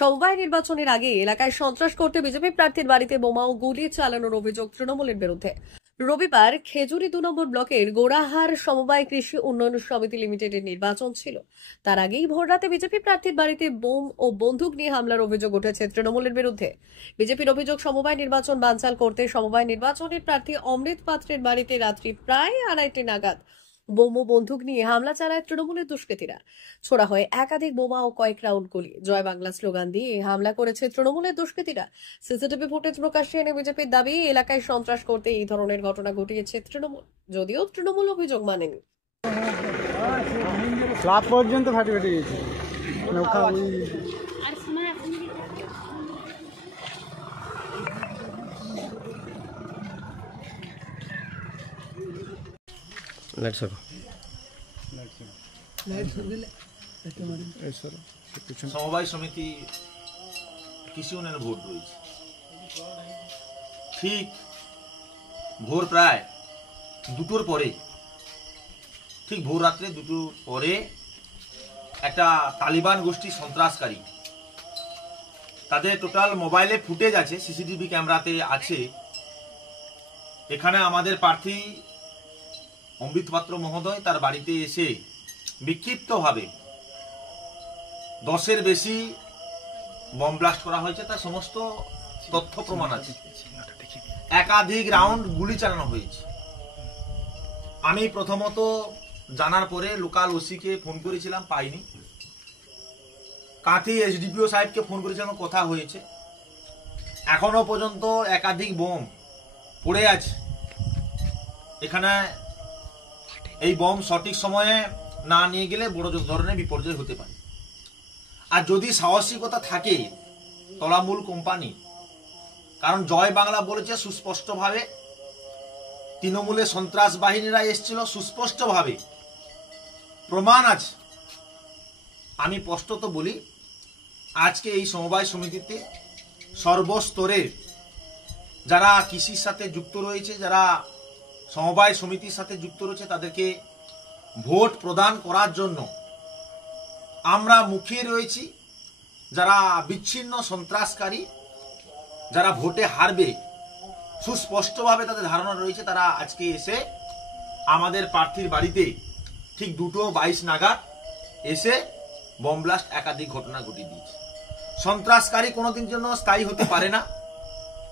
সমবায় নির্বাচনের আগে এলাকায় সন্ত্রাস করতে বিজেপি প্রার্থীর বাড়িতে বোমা ও গুলি চালানোর অভিযোগ তৃণমূলের বিরুদ্ধে। রবিবার খেজুরি 2 নম্বর ব্লকের গোড়াহার সমবায় কৃষি উন্নয়ন সমিতি লিমিটেডের নির্বাচন ছিল। তার আগেই ভোররাতে বিজেপি প্রার্থীর বাড়িতে বোম ও বন্দুক নিয়ে হামলার অভিযোগ উঠেছে তৃণমূলের বিরুদ্ধে। বিজেপির অভিযোগ, সমবায় নির্বাচন বানচাল করতে সমবায় নির্বাচনের প্রার্থী অমৃত পাত্রের বাড়িতে রাত্রি প্রায় 2:30 নাগাদ বোম ও বন্দুক নিয়ে হামলা চালায় তৃণমূলের দুষ্কৃতীরা। ছোড়া হয় একাধিক বোমা ও কয়েক রাউন্ড গুলি। জয় বাংলা স্লোগান দিয়ে হামলা করেছে তৃণমূলের দুষ্কৃতীরা। সিসিটিভি ফুটেজ প্রকাশ্যে এনে বিজেপির দাবি, এলাকায় সন্ত্রাস করতে এই ধরনের ঘটনা ঘটিয়েছে তৃণমূল, যদিও তৃণমূল অভিযোগ মানেনি। ক্লাব পর্যন্ত ফাটি ফাটি গেছে। সমবায় সমিতি কৃষি উন্নয়ন ভোট রয়েছে, ঠিক ভোর প্রায় 2টোর পরে, ঠিক ভোর রাত্রে 2টোর পরে একটা তালিবান গোষ্ঠী সন্ত্রাসকারী, তাদের টোটাল মোবাইলে ফুটেজ আছে, সিসিটিভি ক্যামেরাতে আছে। এখানে আমাদের প্রার্থী অমৃত পাত্র মহোদয় তার বাড়িতে এসে বিক্ষিপ্তভাবে 10-এর বেশি বম ব্লাস্ট করা হয়েছে, তার সমস্ত তথ্য প্রমাণ আছে। একাধিক রাউন্ড গুলি চালানো হয়েছে। আমি প্রথমত জানার পরে লোকাল ওসিকে ফোন করেছিলাম, পাইনি। কাঁথি এসডিপিও সাহেবকে ফোন করেছিলাম, কথা হয়েছে। এখনো পর্যন্ত একাধিক বোম পড়ে আছে এখানে। এই বোম সঠিক সময়ে না নিয়ে গেলে বড় ধরনের বিপর্যয় হতে পারে। আর যদি সাহসিকতা থাকে তলামূল কোম্পানি, কারণ জয় বাংলা বলেছে সুস্পষ্টভাবে, তৃণমূলের সন্ত্রাস বাহিনীরা এসেছিল, সুস্পষ্টভাবে প্রমাণ আছে। আমি স্পষ্টত বলি, আজকে এই সমবায় সমিতিতে সর্বস্তরের যারা কৃষির সাথে যুক্ত রয়েছে, যারা সমবায় সমিতির সাথে যুক্ত রয়েছে, তাদেরকে ভোট প্রদান করার জন্য আমরা মুখিয়ে রয়েছি। যারা বিচ্ছিন্ন সন্ত্রাসকারী, যারা ভোটে হারবে সুস্পষ্টভাবে তাদের ধারণা রয়েছে, তারা আজকে এসে আমাদের প্রার্থীর বাড়িতে ঠিক 2:22 নাগাদ এসে বোম ব্লাস্ট একাধিক ঘটনা ঘটিয়ে দিয়েছে। সন্ত্রাসকারী কোনোদিন জন্য স্থায়ী হতে পারে না।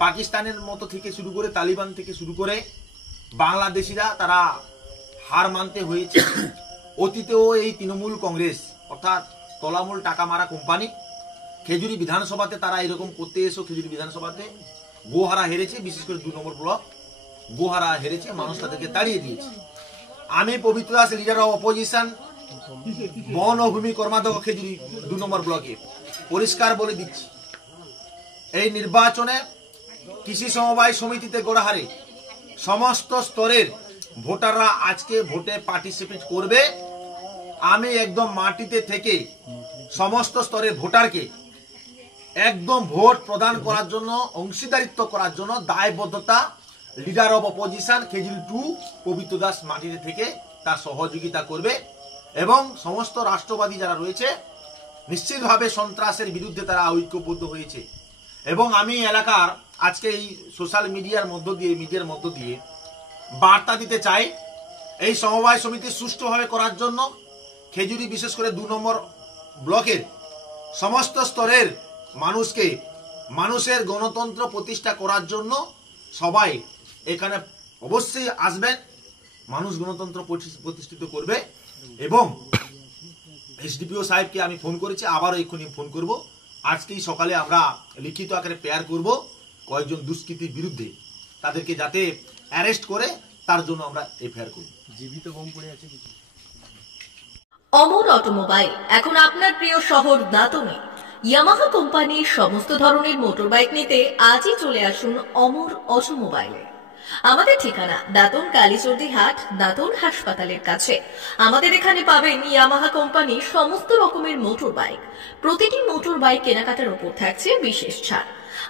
পাকিস্তানের মতো থেকে শুরু করে, তালিবান থেকে শুরু করে বাংলাদেশিরা তারা হার মানতে হয়েছে। অতীতেও এই তৃণমূল কংগ্রেস অর্থাৎ তলামূল টাকা মারা কোম্পানি খেজুরি বিধানসভাতে তারা এরকম করতে এসো। খেজুরি বিধানসভাতে গোহারা হেরেছে, বিশেষ করে 2 নম্বর ব্লক গোহারা হেরেছে, মানুষ তাদেরকে তাড়িয়ে দিয়েছে। আমি পবিত্র দাস, লিডার অফ অপোজিশন, বন ও ভূমি কর্মাধ্যক্ষ খেজুরি 2 নম্বর ব্লকে পরিষ্কার বলে দিচ্ছি, এই নির্বাচনে কৃষি সমবায় সমিতিতে গোড়াহারে সমস্ত স্তরের ভোটাররা আজকে ভোটে পার্টিসিপেট করবে। আমি একদম মাটিতে থেকে সমস্ত স্তরের ভোটারকে একদম ভোট প্রদান করার জন্য, অংশীদারিত্ব করার জন্য দায়বদ্ধতা লিডার অব অপোজিশন খেজুরি 2 পবিত্র দাস মাটিতে থেকে তার সহযোগিতা করবে। এবং সমস্ত রাষ্ট্রবাদী যারা রয়েছে নিশ্চিতভাবে সন্ত্রাসের বিরুদ্ধে তারা ঐক্যবদ্ধ হয়েছে। এবং আমি এলাকার আজকে এই সোশ্যাল মিডিয়ার মধ্য দিয়ে বার্তা দিতে চাই, এই সমবায় সমিতি সুষ্ঠুভাবে করার জন্য খেজুরি বিশেষ করে 2 নম্বর ব্লকের সমস্ত স্তরের মানুষকে, মানুষের গণতন্ত্র প্রতিষ্ঠা করার জন্য সবাই এখানে অবশ্যই আসবেন। মানুষ গণতন্ত্র প্রতিষ্ঠিত করবে। এবং এসডিপিও সাহেবকে আমি ফোন করেছি, আবারও এক্ষুনি ফোন করব। আজকেই সকালে আমরা লিখিত আকারে পেয়ার করব কয়েকজন দুষ্কৃতীর বিরুদ্ধে, তাদেরকে যাতে অ্যারেস্ট করে তার জন্য আমরা এফআইআর করব। জীবিত বোম পড়ে আছে। অমর অটোমোবাইল এখন আপনার প্রিয় শহর দাঁতনে। ইয়ামাহা কোম্পানির সমস্ত ধরনের মোটরবাইক নিতে আজই চলে আসুন অমর অটোমোবাইলে। আমাদের ঠিকানা দাঁতন কালীচর্দি হাট, দাঁতন হাসপাতালের কাছে। আমাদের এখানে পাবেন ইয়ামাহা কোম্পানির সমস্ত রকমের মোটর বাইক। প্রতিটি মোটর বাইক কেনাকাটার উপর থাকছে বিশেষ ছাড়।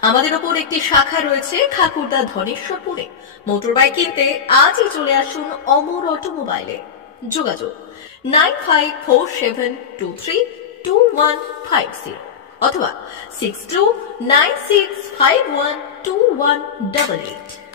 আমাদের ওপর একটি শাখা রয়েছে খাকুরদা ধনেশ্বরপুরে। মোটর বাইক কিনতে আজই চলে আসুন অমর অটোমোবাইলে। যোগাযোগ 9547232150। অথবা 6296512188